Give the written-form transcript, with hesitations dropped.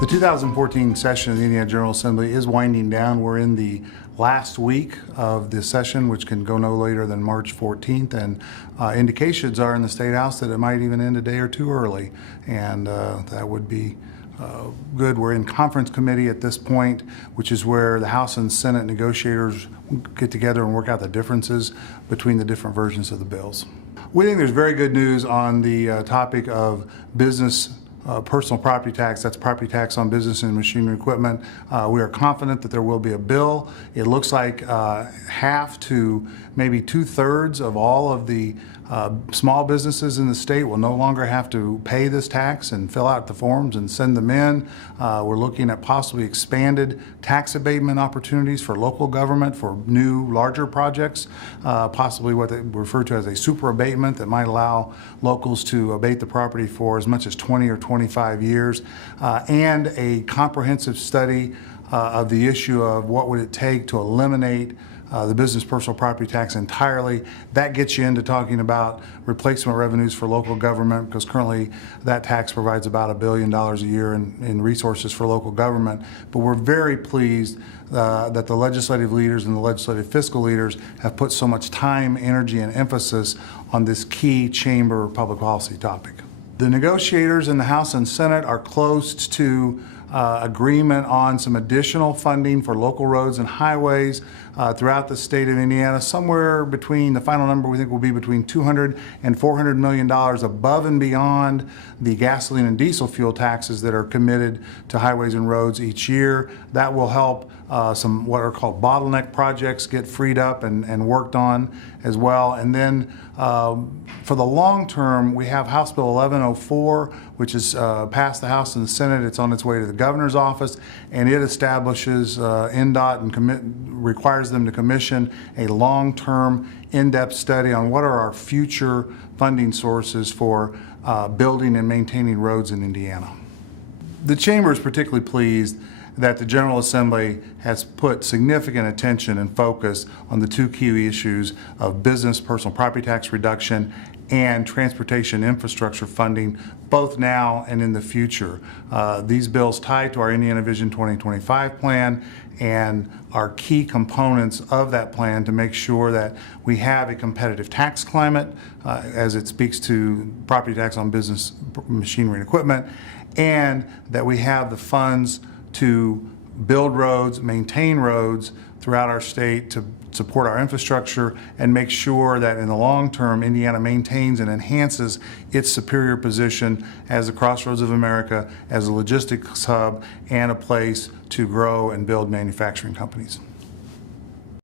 The 2014 session of the Indiana General Assembly is winding down. We're in the last week of this session, which can go no later than March 14th, and indications are in the State House that it might even end a day or two early, and that would be good. We're in conference committee at this point, which is where the House and Senate negotiators get together and work out the differences between the different versions of the bills. We think there's very good news on the topic of business personal property tax. That's property tax on business and machinery and equipment. We are confident that there will be a bill. It looks like half to maybe 2/3 of all of the small businesses in the state will no longer have to pay this tax and fill out the forms and send them in. We're looking at possibly expanded tax abatement opportunities for local government for new, larger projects, possibly what they refer to as a super abatement that might allow locals to abate the property for as much as 20 or 25 years, and a comprehensive study of the issue of what would it take to eliminate the business personal property tax entirely. That gets you into talking about replacement revenues for local government, because currently that tax provides about $1 billion a year in resources for local government. But we're very pleased that the legislative leaders and the legislative fiscal leaders have put so much time, energy, and emphasis on this key chamber public policy topic. The negotiators in the House and Senate are close to agreement on some additional funding for local roads and highways throughout the state of Indiana. Somewhere between, the final number we think will be between $200 and $400 million above and beyond the gasoline and diesel fuel taxes that are committed to highways and roads each year. That will help some what are called bottleneck projects get freed up and worked on as well. And then for the long term, we have House Bill 1104, which is passed the House and the Senate. It's on its way to the governor's office, and it establishes NDOT and requires them to commission a long-term, in-depth study on what are our future funding sources for building and maintaining roads in Indiana. The Chamber is particularly pleased that the General Assembly has put significant attention and focus on the two key issues of business personal property tax reduction and transportation infrastructure funding, both now and in the future. These bills tie to our Indiana Vision 2025 plan and are key components of that plan to make sure that we have a competitive tax climate as it speaks to property tax on business machinery and equipment, and that we have the funds to build roads, maintain roads throughout our state, to support our infrastructure, and make sure that in the long term Indiana maintains and enhances its superior position as the crossroads of America, as a logistics hub, and a place to grow and build manufacturing companies.